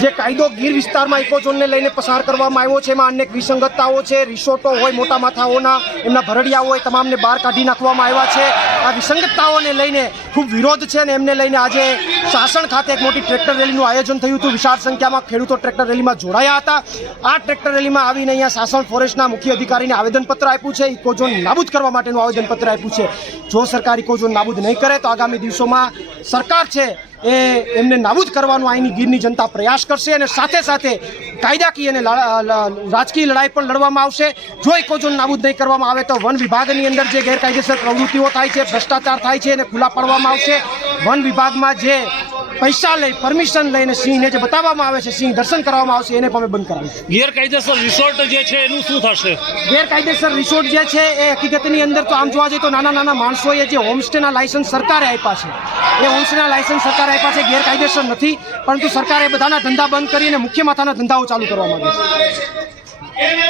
જે કાયદો ગીર વિસ્તારમાં ઇકોઝોનને લઈને પસાર કરવામાં આવ્યો છે, એમાં અનેક વિસંગતતાઓ છે, રિસોર્ટો હોય, મોટા માથાઓના, એમના ભરડિયા હોય, તમામને બહાર કાઢી નાખવામાં આવ્યા છે. આ વિસંગતતાઓને લઈને ખૂબ વિરોધ છે અને એમને લઈને આજે શાસન ખાતે એક મોટી ટ્રેક્ટર રેલીનું આયોજન થયું હતું. વિશાળ સંખ્યામાં ખેડૂતો ટ્રેક્ટર રેલીમાં જોડાયા હતા. આ ટ્રેક્ટર રેલીમાં આવીને અહીંયા શાસન ફોરેસ્ટના મુખ્ય અધિકારીને આવેદનપત્ર આપ્યું છે. ઇકોઝોન નાબૂદ કરવા માટેનું આવેદનપત્ર આપ્યું છે. જો સરકાર ઇકોઝોન નાબૂદ નહીં કરે તો આગામી દિવસોમાં સરકાર છે એ એમને નાબૂદ કરવાનો અહીંની ગીરની જનતા પ્રયાસ કરશે અને સાથે સાથે કાયદાકીય અને રાજકીય લડાઈ પણ લડવામાં આવશે. જો ઇકોઝોન નાબૂદ નહીં કરવામાં આવે તો વન વિભાગની અંદર જે ગેરકાયદેસર પ્રવૃત્તિઓ થાય છે, ભ્રષ્ટાચાર થાય છે એને ખુલ્લા પાડવામાં આવશે. વન વિભાગમાં જે પૈસા લઈ પરમિશન લઈને સિંહને જે બતાવવામાં આવે છે સિંહ દર્શન કરવામાં આવશે એને પણ અમે બંધ કરાવીશું ગેરકાયદેસર રિસોર્ટ જે છે એનું શું થશે? ગેરકાયદેસર રિસોર્ટ જે છે એ હકીકતની અંદર તો આમ જોવા જઈએ તો નાના નાના માણસોએ જે હોમસ્ટેના લાયસન્સ સરકારે આપ્યા છે. એ હોમસ્ટેના લાયસન્સ સરકારે આપ્યા છે ગેરકાયદેસર નથી પરંતુ સરકારે બધાના ધંધા બંધ કરીને મુખ્ય માથાના ધંધાઓ ચાલુ કરવા માંગે છે.